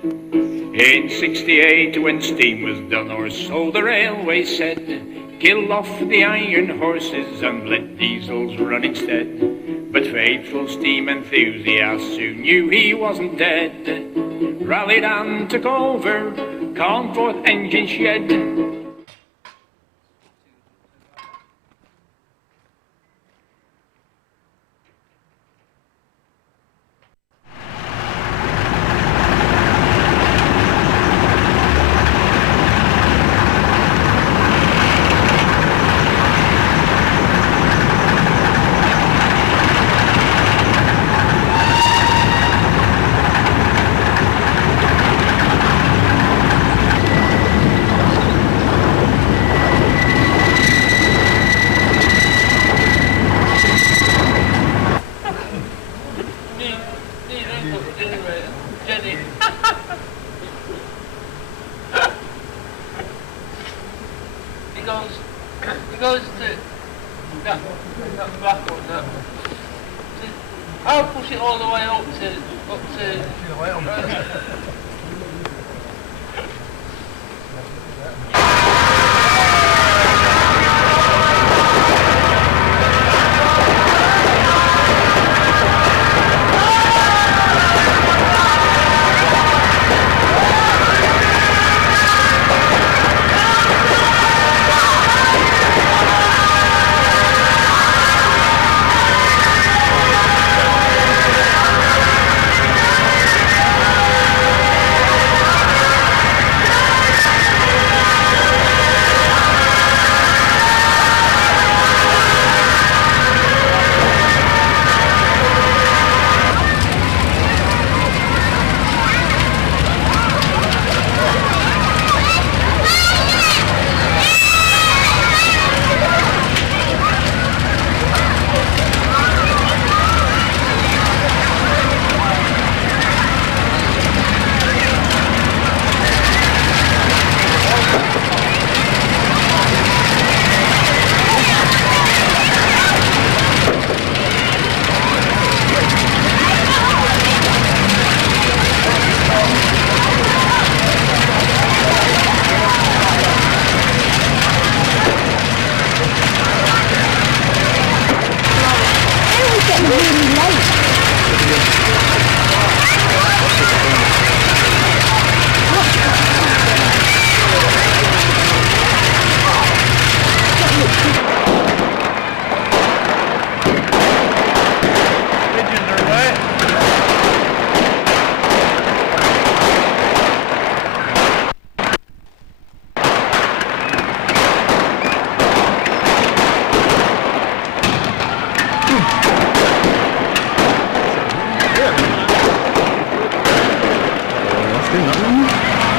In 68, when steam was done, or so the railway said, kill off the iron horses and let diesels run instead. But faithful steam enthusiasts soon knew he wasn't dead, rallied and took over Cornforth engine shed. He goes to that back on that. I'll push it all the way up to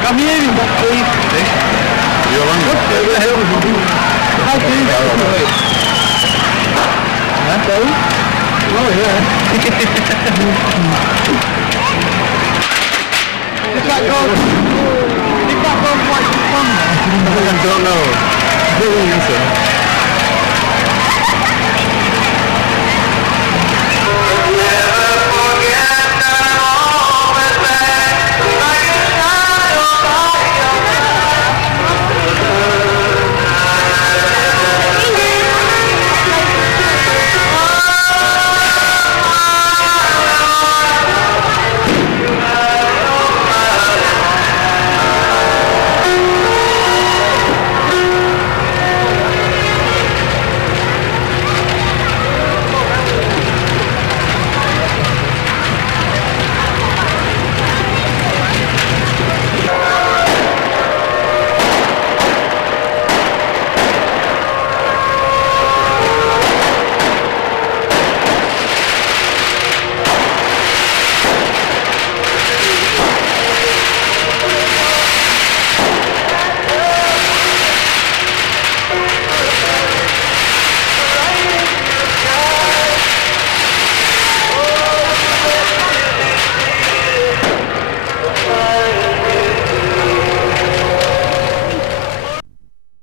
Kom hier in dat twee. Heel lang. Heel goed. Gaat u? Ja, zo. Oh ja. It's like going. It's like going like fun. I don't know. I don't really listen.